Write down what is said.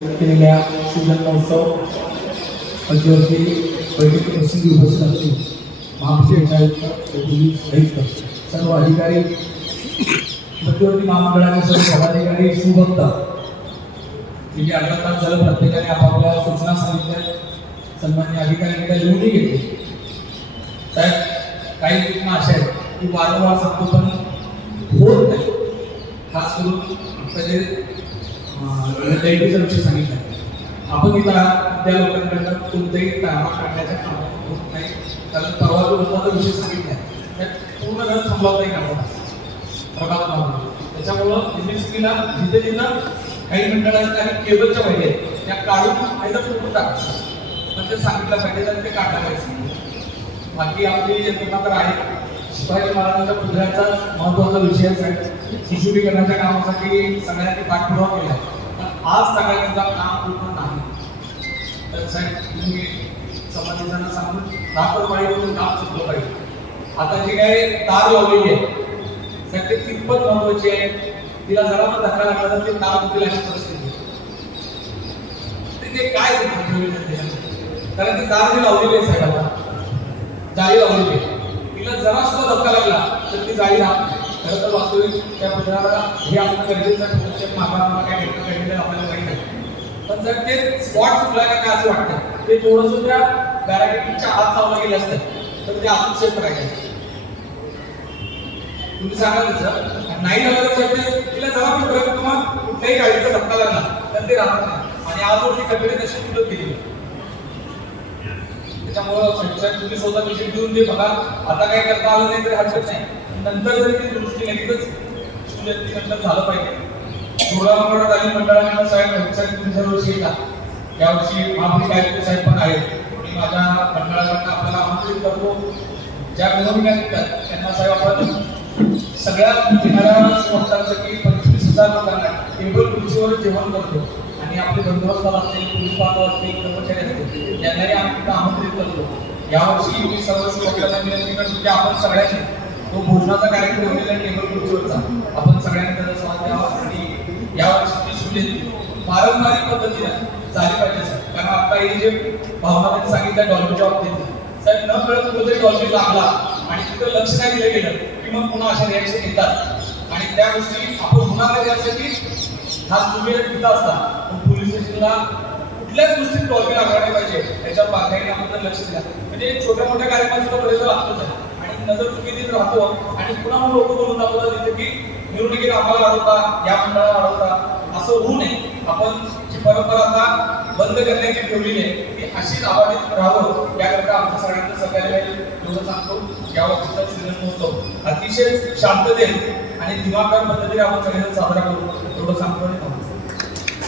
केलेल्या शिवजन महोत्सव मध्यवर्ती बैठकी प्रसंगी उपस्थित असतील महाराष्ट्र आयुक्त सर्व अधिकारी मध्यवर्ती महामंडळाचे सर्व पदाधिकारी शिवभक्त गेली अर्धा तास झालं प्रत्येकाने आपापल्या सूचना सांगितल्या सन्मान्य अधिकाऱ्यांनी लिहूनही घेतली. साहेब काही सूचना अशा आहेत की वारंवार सांगतो पण होत नाही. खास करून त्याचे दैनिकीचा विषय सांगितला आपण इथं त्या लोकांकडनं कोणत्याही ताबा काढण्याच्या कामात होत नाही. कारण परवा जो होता विषय सांगितला त्यात पूर्ण घर थांबवता येईल प्रभात. त्याच्यामुळं एमएससीला जिथे जिथं काही मंडळांच्या आणि केबलच्या पाहिजे त्या काढून फायदा पूर्ण टाकायचं पण ते सांगितलं पाहिजे आणि ते काढलं पाहिजे. बाकी आपली यंत्रणा तर आहे. शिवाजी महाराजांच्या पुतळ्याचा महत्त्वाचा विषयच आहे. सुशोभीकरणाच्या कामासाठी सगळ्यांनी पाठपुरावा केला आहे पण आज सगळ्यांचा काम पूर्ण नाही. तर साहेब तुम्ही संबंधितांना सांगून रात्रपाळी करून काम सुटलं पाहिजे. आता जी काही तार लावलेली आहे साहेब ते कितपत महत्वाची आहे. तिला जरा पण धक्का लागला तर ते तार तुटेल अशी परिस्थिती ते काय कारण ती तार जी लावलेली आहे साहेब आता जाळी लावलेली आहे तिला जरा सुद्धा धक्का लागला तर ती जाळी राहत नाही. खरं तर वास्तविक त्या पुतळ्याला हे आपण गरजेचं आहे. मागाला काय घटना आपल्याला माहीत नाही पण जर ते स्पॉट चुकला का काय असं वाटतं ते थोडंसं त्या बॅरिकेडच्या आत लावलं गेलं असतं तर ते आतून सेफ राहायचं. तुम्ही सांगा तसं नाही झालं तर तिला जरा पण प्रयत्न किंवा कुठल्याही गाडीचा धक्का लागला तर ते राहत नाही आणि आजवरती कपडे तशी कुठं गेली. त्याच्यामुळं तुम्ही स्वतः विषय देऊन दे बघा. आता काय करता आलं नाही तरी हरकत नाही. नंतर जरी ती दुरुस्ती लगेचच नंतर झालं पाहिजे. 16 मंगळवार आली मंडळाने साहेब तुम्ही दरवर्षी येतात यावर्षी महापौर आयुक्त साहेब पण आहेत. मी माझ्या मंडळाकडनं आपल्याला आमंत्रित करतो. ज्या मिरवणुका निघतात त्यांना साहेब आपण सगळ्या येणाऱ्या वक्तांसाठी 25,000 लोकांना टेबल खुर्चीवर जेवण करतो आणि आपले बंदोबस्त असतील पोलीस बांधव असतील कर्मचारी असतील त्यांनाही आम्ही आमंत्रित करतो. यावर्षी मी सर्व लोकांना विनंती करतो की आपण सगळ्यांनी तो भोजनाचा कार्यक्रम ठेवलेला टेबल खुर्चीवरचा आपण सगळ्यांनी त्याचा स्वाद द्यावा आणि यावर्षी सुलेली पारंपरिक पद्धतीने झाली पाहिजे सर. कारण आता हे जे भावना त्यांनी सांगितलं डॉल्बीच्या बाबतीत साहेब न कळत कुठेतरी डॉल्बी लागला आणि तिथं लक्ष नाही दिलं गेलं की मग पुन्हा अशा रिॲक्शन येतात आणि त्या गोष्टी आपण होणार नाही त्यासाठी खास तुम्ही तिथं असतात पण पोलीस स्टेशनला कुठल्याच गोष्टीत डॉल्बी लागला नाही पाहिजे याच्यावर बागायला आपण लक्ष द्या. म्हणजे छोट्या मोठ्या कार्यक्रमाचा प्रयत्न लागतोच आहे आणि नजर चुकीत राहतो आणि पुन्हा मग लोक बोलून आपल्याला तिथे की निवडणुकीत आम्हाला अडवता या मंडळाला अडवता असं होऊ नये. आपण जी परंपरा आता बंद करण्याची ठेवलेली आहे ती अशीच अबाधित राहावं याकरता आमच्या सगळ्यांना सगळ्याला एवढं सांगतो. या वर्षीचा शिवजन महोत्सव अतिशय शांततेत आणि दिमागदार पद्धतीने आपण सगळ्यांना साजरा करू एवढं सांगतो आणि